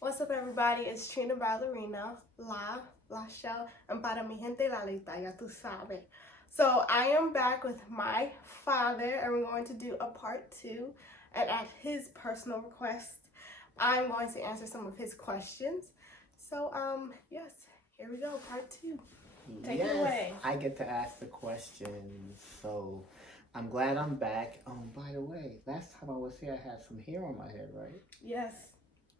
What's up, everybody? It's Trina Ballerina, la show, and para mi gente la lista, ya tú sabes. So I am back with my father, and we're going to do a part 2. And at his personal request, I'm going to answer some of his questions. So yes, here we go, part 2. Take it away. I get to ask the questions, so I'm glad I'm back. By the way, last time I was here, I had some hair on my head, right? Yes,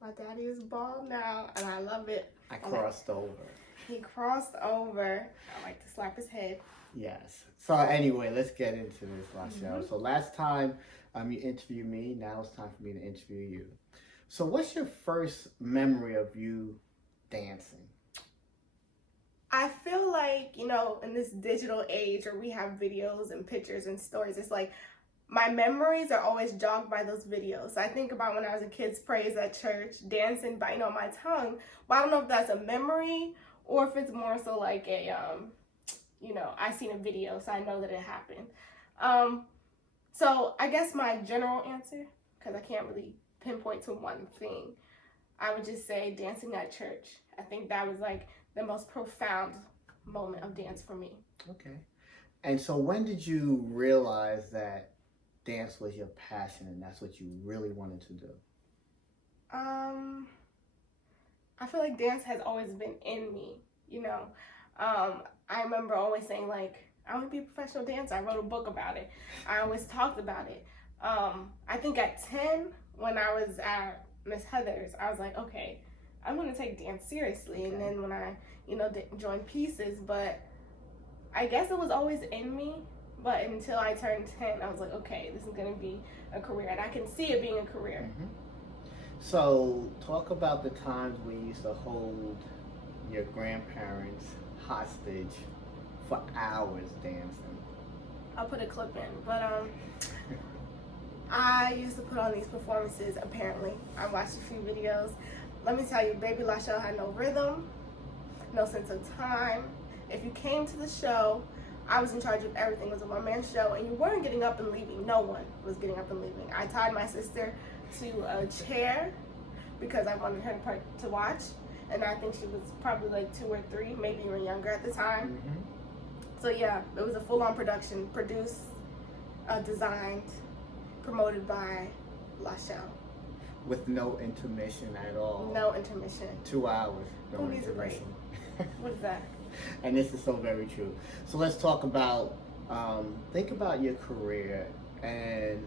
my daddy is bald now, and I love it. I crossed over. He crossed over. I like to slap his head. Yes. So anyway, let's get into this, Rachel. So last time you interviewed me, now it's time for me to interview you. So what's your first memory of you dancing? I feel like, in this digital age where we have videos and pictures and stories, it's like my memories are always jogged by those videos. I think about when I was a kid's praise at church, dancing by, my tongue. But I don't know if that's a memory or if it's more so like a, I seen a video, so I know that it happened. So I guess my general answer, because I can't really pinpoint to one thing, I would just say dancing at church. I think that was like the most profound moment of dance for me. Okay. And so when did you realize that dance was your passion and that's what you really wanted to do? I feel like dance has always been in me, I remember always saying, like, I want to be a professional dancer. I wrote a book about it. I always talked about it. I think at 10, when I was at Miss Heather's, I was like, okay, I'm going to take dance seriously. Okay. And then when I, joined Pieces, but I guess it was always in me. But until I turned 10, I was like, okay, this is going to be a career. And I can see it being a career. Mm-hmm. So talk about the times when you used to hold your grandparents hostage for hours dancing. I'll put a clip in. But I used to put on these performances, apparently. I watched a few videos. Let me tell you, Baby LaShelle had no rhythm, no sense of time. If you came to the show, I was in charge of everything. It was a one-man show, and you weren't getting up and leaving. No one was getting up and leaving. I tied my sister to a chair because I wanted her to watch, and I think she was probably like 2 or 3, maybe even younger at the time. Mm-hmm. So yeah, it was a full-on production, produced, designed, promoted by LaShelle. With no intermission at all. No intermission. 2 hours. No Who needs a break? What is that? And this is so very true. So let's talk about, think about your career and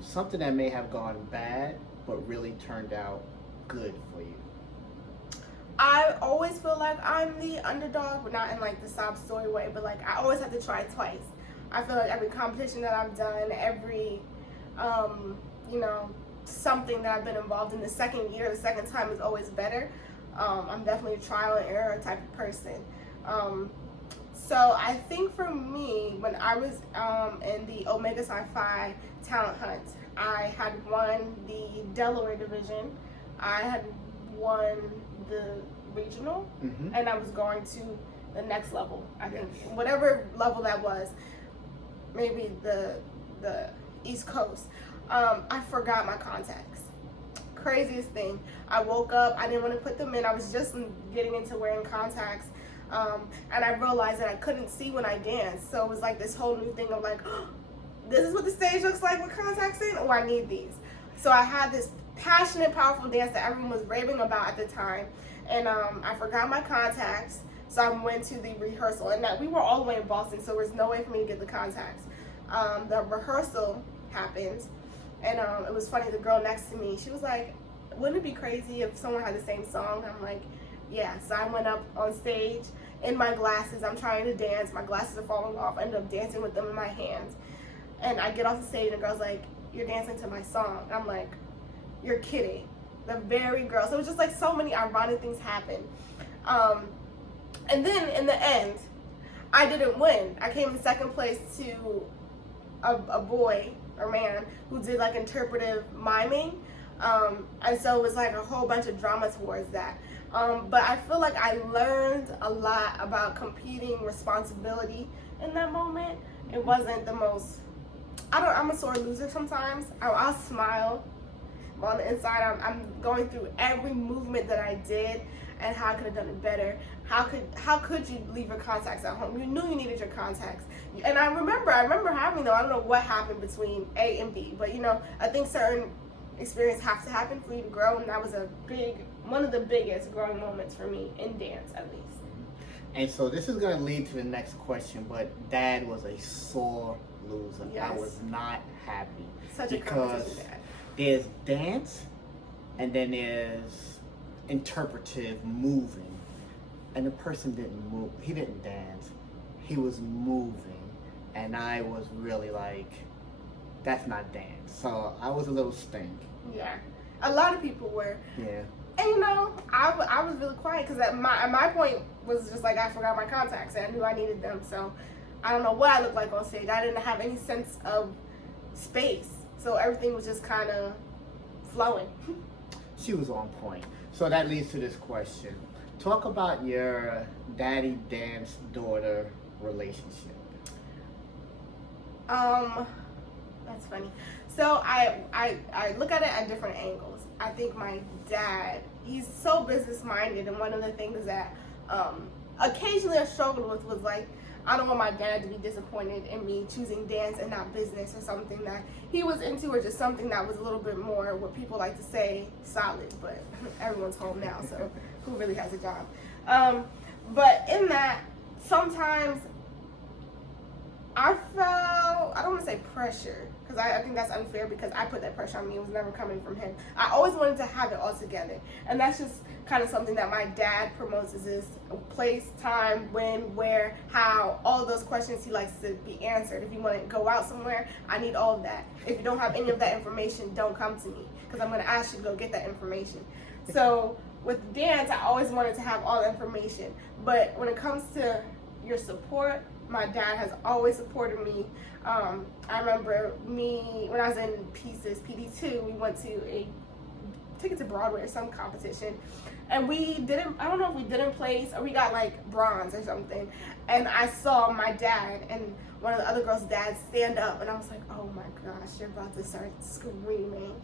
something that may have gone bad, but really turned out good for you. I always feel like I'm the underdog, but not in like the sob story way, but like I always have to try twice. I feel like every competition that I've done, every, something that I've been involved in, the second time is always better. I'm definitely a trial and error type of person. So I think for me, when I was in the Omega Psi Phi talent hunt, I had won the Delaware division. I had won the regional, mm-hmm. and I was going to the next level. I think whatever level that was, maybe the East Coast. I forgot my contacts. Craziest thing. I woke up, I didn't want to put them in. I was just getting into wearing contacts, and I realized that I couldn't see when I danced. So it was like this whole new thing of like, oh, this is what the stage looks like with contacts in. Oh, I need these. So I had this passionate, powerful dance that everyone was raving about at the time, and I forgot my contacts. So I went to the rehearsal, and we were all the way in Boston, so there was no way for me to get the contacts. The rehearsal happened, and it was funny. The girl next to me, she was like, wouldn't it be crazy if someone had the same song? I'm like, yeah. So I went up on stage in my glasses. I'm trying to dance. My glasses are falling off. I ended up dancing with them in my hands. And I get off the stage, and the girl's like, you're dancing to my song. And I'm like, you're kidding. The very girl. So it was just like so many ironic things happened. And then in the end, I didn't win. I came in second place to a boy or man who did like interpretive miming. And so it was like a whole bunch of drama towards that. But I feel like I learned a lot about competing responsibility in that moment. It wasn't the most I'm a sore loser sometimes. I'll smile, but on the inside, I'm going through every movement that I did and how I could have done it better. How could you leave your contacts at home? You knew you needed your contacts. And I remember having them. I don't know what happened between A and B, but I think certain experience have to happen for you to grow, and that was one of the biggest growing moments for me in dance, at least. And so this is going to lead to the next question, but Dad was a sore loser. Yes. I was not happy. Such a because competition dad. there's dance and then there's interpretive moving. And the person didn't move. He didn't dance. He was moving. And I was really like, that's not dance. So I was a little stink. Yeah. A lot of people were. Yeah. And I was really quiet because at my point was just like I forgot my contacts and I knew I needed them. So I don't know what I looked like on stage. I didn't have any sense of space. So everything was just kind of flowing. She was on point. So that leads to this question. Talk about your daddy dance daughter relationship. That's funny. So I look at it at different angles. I think my dad, he's so business minded, and one of the things that occasionally I struggled with was like, I don't want my dad to be disappointed in me choosing dance and not business, or something that he was into, or just something that was a little bit more what people like to say solid, but everyone's home now, so who really has a job? But in that, sometimes I felt, I don't want to say pressure, because I think that's unfair because I put that pressure on me. It was never coming from him. I always wanted to have it all together. And that's just kind of something that my dad promotes, is this place, time, when, where, how, all of those questions he likes to be answered. If you want to go out somewhere, I need all of that. If you don't have any of that information, don't come to me, because I'm going to ask you to go get that information. So with dance, I always wanted to have all the information. But when it comes to your support, my dad has always supported me. I remember when I was in Pieces, PD2, we went to took it to Broadway or some competition, and I don't know if we didn't place or we got like bronze or something, and I saw my dad and one of the other girls' dads stand up, and I was like, oh my gosh, you're about to start screaming.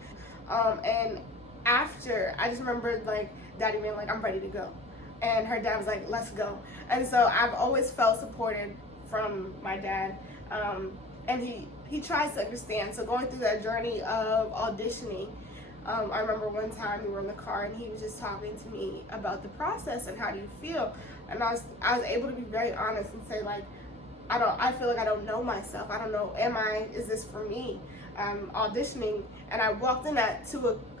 And after, I just remembered like Daddy being like, I'm ready to go. And her dad was like, let's go. And so I've always felt supported from my dad. And he tries to understand. So going through that journey of auditioning, I remember one time we were in the car and he was just talking to me about the process and how do you feel. And I was able to be very honest and say, like, I feel like I don't know myself. I don't know, is this for me? Auditioning, and I walked in at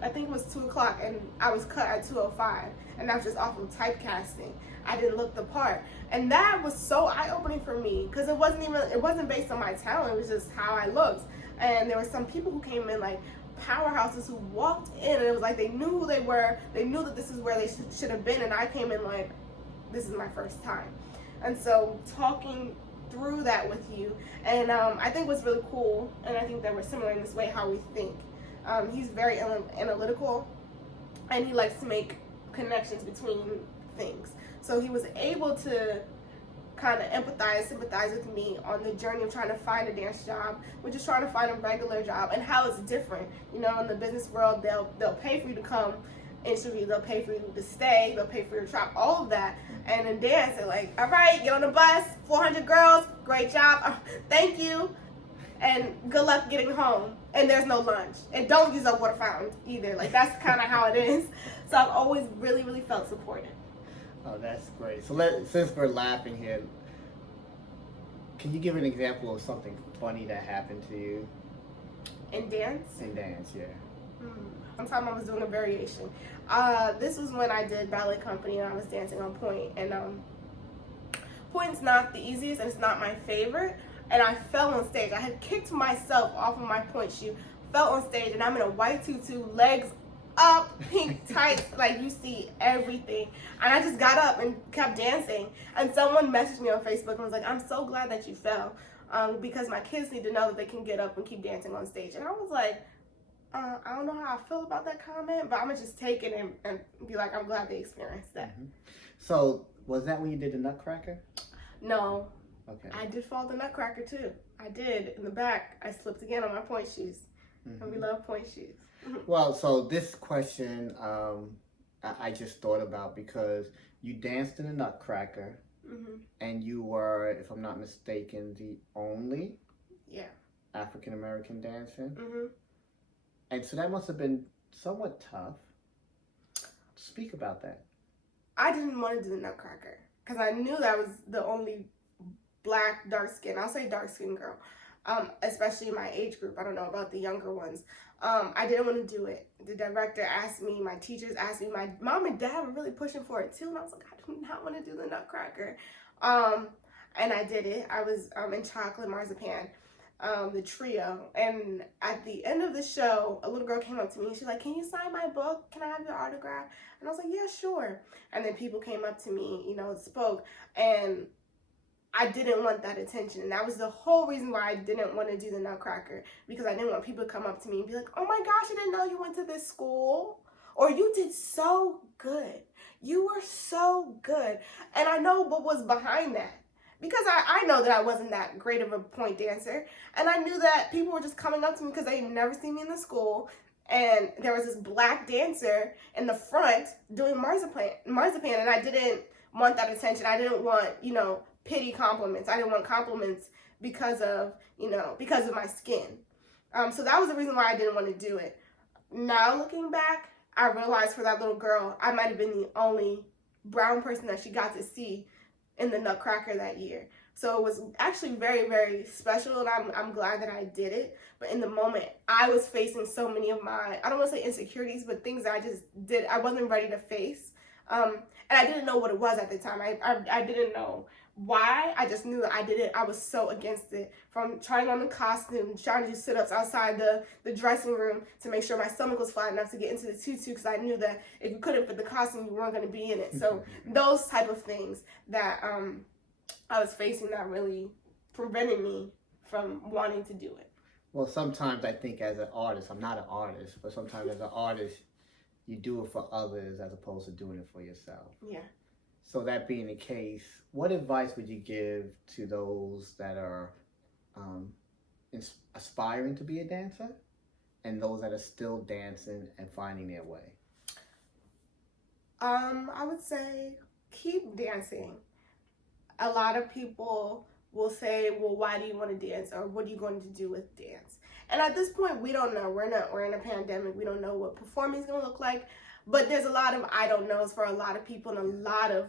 I think it was 2 o'clock, and I was cut at 2:05, and that was just off of typecasting. I didn't look the part, and that was so eye-opening for me, because it wasn't based on my talent, it was just how I looked. And there were some people who came in like powerhouses who walked in, and it was like they knew who they were, they knew that this is where they should have been, and I came in like, this is my first time. And so talking through that with you, and I think what's really cool, and I think that we're similar in this way how we think. He's very analytical, and he likes to make connections between things. So he was able to kind of sympathize with me on the journey of trying to find a dance job, which is trying to find a regular job, and how it's different. In the business world, they'll pay for you to come interview, they'll pay for you to stay, they'll pay for your trap, all of that. And in dance, they're like, all right, get on the bus, 400 girls, great job, thank you, and good luck getting home. And there's no lunch, and don't use up water fountains either. Like, that's kind of how it is. So I've always really, really felt supported. Oh, that's great. So since we're laughing here, can you give an example of something funny that happened to you? In dance? In dance, yeah. One time I was doing a variation. This was when I did ballet company and I was dancing on point. And point's not the easiest and it's not my favorite. And I fell on stage. I had kicked myself off of my point shoe, fell on stage, and I'm in a white tutu, legs up, pink tights, like you see everything. And I just got up and kept dancing. And someone messaged me on Facebook and was like, I'm so glad that you fell, because my kids need to know that they can get up and keep dancing on stage. And I was like, I don't know how I feel about that comment, but I'm gonna just take it and be like, I'm glad they experienced that. Mm-hmm. So was that when you did the nutcracker? No. Okay. I did fall the nutcracker too. I did. In the back, I slipped again on my point shoes. And we love point shoes. Well, so this question I just thought about because you danced in the Nutcracker, and you were, if I'm not mistaken, the only African American dancer. And so that must have been somewhat tough. Speak about that. I didn't want to do the Nutcracker because I knew that I was the only black, dark-skinned, I'll say dark-skinned girl, especially in my age group. I don't know about the younger ones. I didn't want to do it. The director asked me, my teachers asked me, my mom and dad were really pushing for it too, and I was like, I do not want to do the Nutcracker. And I did it. I was in Chocolate Marzipan, the trio, and at the end of the show, a little girl came up to me and she's like, can you sign my book? Can I have your autograph? And I was like, yeah, sure. And then people came up to me, you know, spoke, and I didn't want that attention. And that was the whole reason why I didn't want to do the Nutcracker, because I didn't want people to come up to me and be like, oh my gosh, I didn't know you went to this school. Or you did so good. You were so good. And I know what was behind that, because I know that I wasn't that great of a point dancer. And I knew that people were just coming up to me because they had never seen me in the school. And there was this black dancer in the front doing marzipan, and I didn't want that attention. I didn't want, you know, pity compliments. I didn't want compliments because of, you know, because of my skin. So that was the reason why I didn't want to do it. Now looking back, I realized for that little girl, I might have been the only brown person that she got to see in the Nutcracker that year. So it was actually very, very special, and I'm glad that I did it. But in the moment, I was facing so many of my, I don't want to say insecurities, but things that I just did, I wasn't ready to face. And I didn't know what it was at the time. I didn't know why. I just knew that I did it. I was so against it. From trying on the costume, trying to do sit-ups outside the dressing room to make sure my stomach was flat enough to get into the tutu, because I knew that if you couldn't fit the costume, you weren't going to be in it. So those type of things that I was facing that really prevented me from wanting to do it. Well, sometimes I think as an artist, I'm not an artist, but sometimes as an artist, you do it for others as opposed to doing it for yourself. Yeah. So that being the case, what advice would you give to those that are aspiring to be a dancer and those that are still dancing and finding their way? I would say keep dancing. A lot of people will say, well, why do you want to dance? Or what are you going to do with dance? And at this point, we don't know. We're in a pandemic. We don't know what performing is going to look like. But there's a lot of I don't knows for a lot of people in a lot of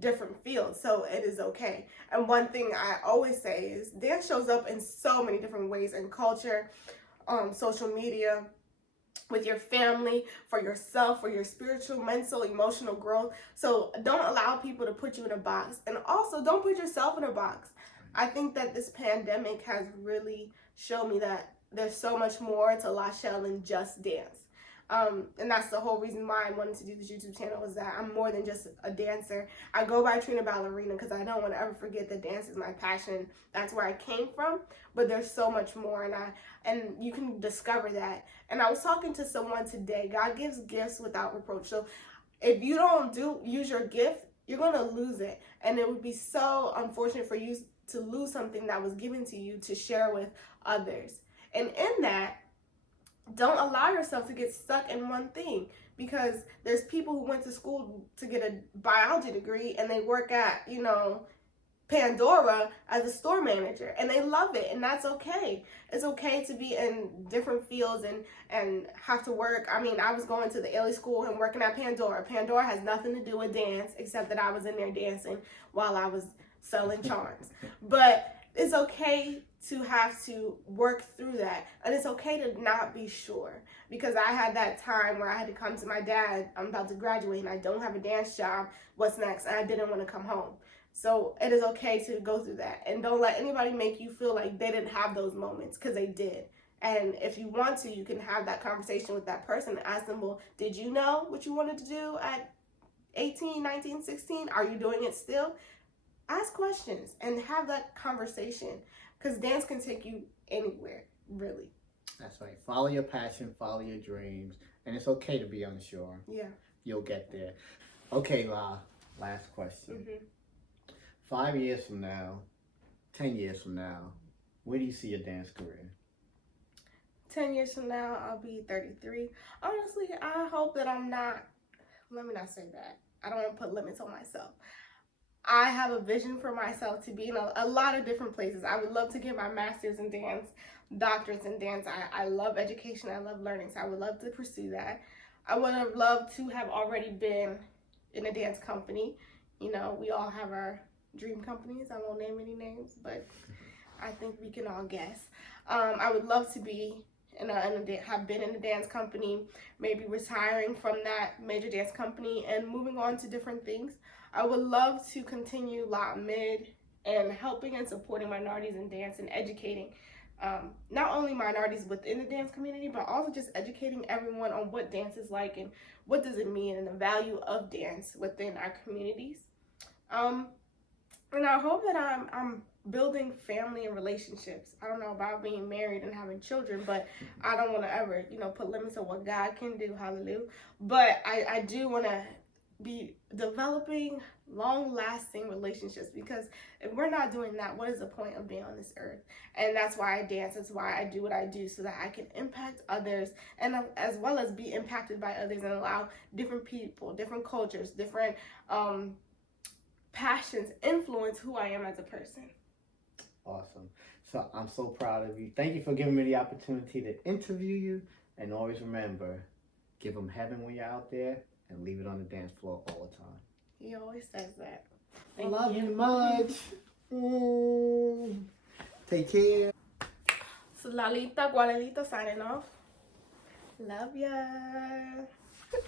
different fields. So it is okay. And one thing I always say is dance shows up in so many different ways in culture, social media, with your family, for yourself, for your spiritual, mental, emotional growth. So don't allow people to put you in a box. And also don't put yourself in a box. I think that this pandemic has really shown me that there's so much more to La Shell than just dance. And that's the whole reason why I wanted to do this YouTube channel, is that I'm more than just a dancer. I go by Trina Ballerina because I don't want to ever forget that dance is my passion. That's where I came from. But there's so much more, and you can discover that. And I was talking to someone today. God gives gifts without reproach. So if you don't use your gift, you're going to lose it. And it would be so unfortunate for you to lose something that was given to you to share with others. And in that, don't allow yourself to get stuck in one thing, because there's people who went to school to get a biology degree and they work at, you know, Pandora as a store manager, and they love it, and that's okay. It's okay to be in different fields and have to work. I mean, I was going to the Ailey school and working at Pandora. Pandora has nothing to do with dance, except that I was in there dancing while I was selling charms. But it's okay to have to work through that, and it's okay to not be sure, because I had that time where I had to come to my dad, I'm about to graduate and I don't have a dance job, what's next? And I didn't want to come home. So it is okay to go through that, and don't let anybody make you feel like they didn't have those moments, because they did. And if you want to, you can have that conversation with that person and ask them, well, did you know what you wanted to do at 18, 19, 16? Are you doing it still? Ask questions and have that conversation, because dance can take you anywhere, really. That's right. Follow your passion, follow your dreams, and it's okay to be unsure. Yeah. You'll get there. Okay, La, last question. 5 years from now, 10 years from now, Where do you see your dance career? 10 years from now, I'll be 33. Honestly, I hope that I'm not, let me not say that. I don't want to put limits on myself. I have a vision for myself to be in a lot of different places. I would love to get my master's in dance, doctorates in dance. I love education. I love learning. So I would love to pursue that. I would have loved to have already been in a dance company. You know, we all have our dream companies. I won't name any names, but I think we can all guess. I would love to be have been in a dance company, maybe retiring from that major dance company and moving on to different things. I would love to continue La Mid and helping and supporting minorities in dance and educating not only minorities within the dance community, but also just educating everyone on what dance is like and what does it mean and the value of dance within our communities. And I hope that I'm building family and relationships. I don't know about being married and having children, but I don't want to ever, put limits on what God can do. Hallelujah. But I do want to be developing long-lasting relationships, because if we're not doing that, what is the point of being on this earth? And that's why I dance. That's why I do what I do, so that I can impact others, and as well as be impacted by others, and allow different people, different cultures, different passions influence who I am as a person. Awesome. So I'm so proud of you. Thank you for giving me the opportunity to interview you. And always remember, give them heaven when you're out there, and leave it on the dance floor all the time. He always says that. I love you much. Take care. So Lalita Guadalito signing off. Love ya.